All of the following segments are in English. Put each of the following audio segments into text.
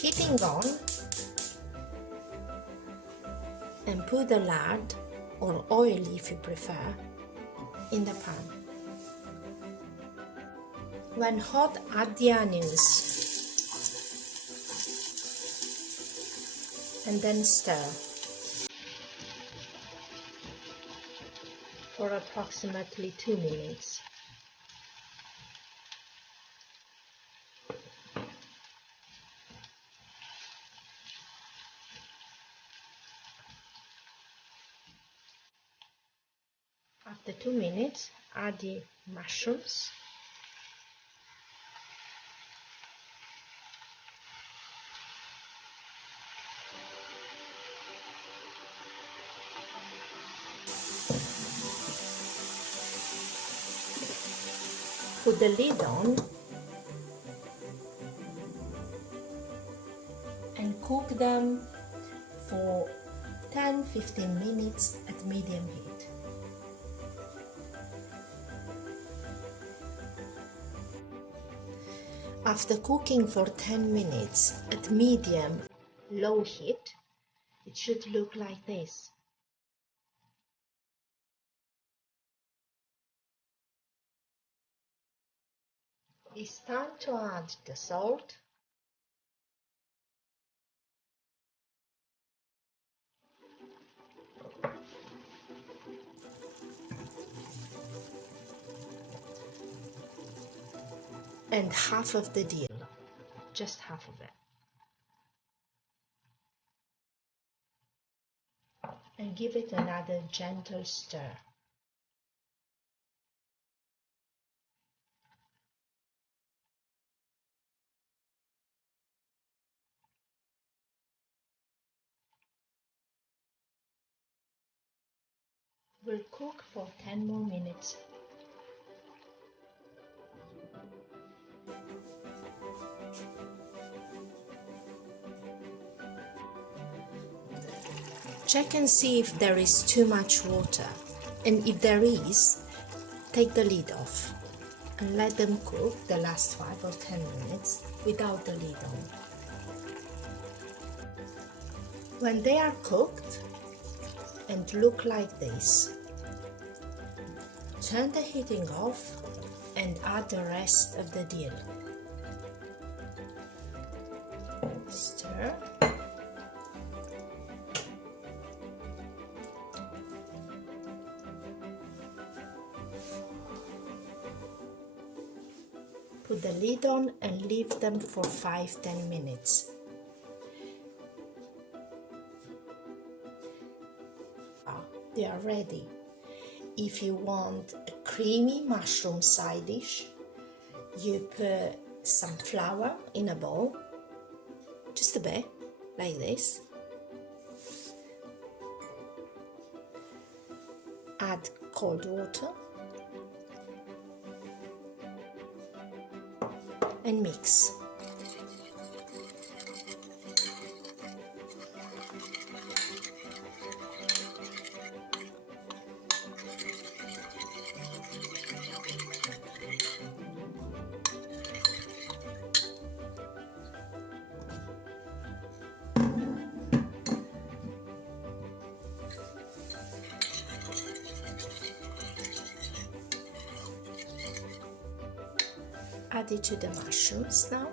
heating on, and put the lard, or oil if you prefer, in the pan. When hot, add the onions and then stir for approximately 2 minutes. After 2 minutes, add the mushrooms put the lid on and cook them for 10-15 minutes at medium heat. After cooking for 10 minutes at medium-low heat, it should look like this. It's time to add the salt, and half of the dill, just half of it. And give it another gentle stir. We'll cook for 10 more minutes. Check and see if there is too much water, and if there is, take the lid off and let them cook the last 5 or 10 minutes without the lid on. When they are cooked and look like this, turn the heating off and add the rest of the dill. Stir. Put the lid on and leave them for 5-10 minutes. They are ready. If you want a creamy mushroom side dish, you put some flour in a bowl, just a bit, like this. Add cold water and mix. Add it to the mushrooms now.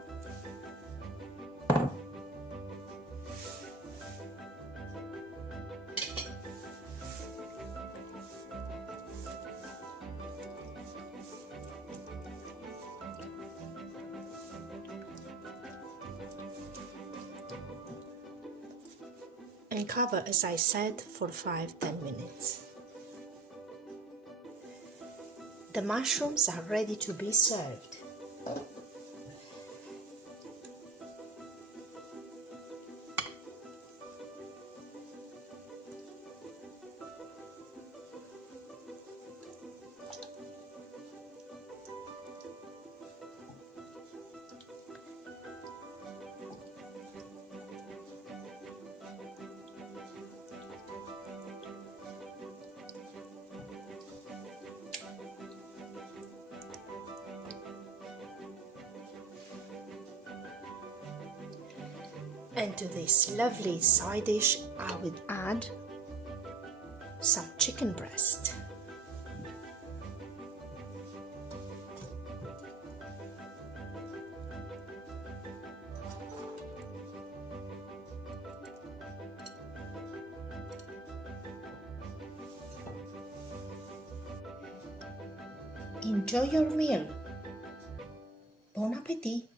And cover, as I said, for 5-10 minutes. The mushrooms are ready to be served. And to this lovely side dish, I would add some chicken breast. Enjoy your meal. Bon appétit!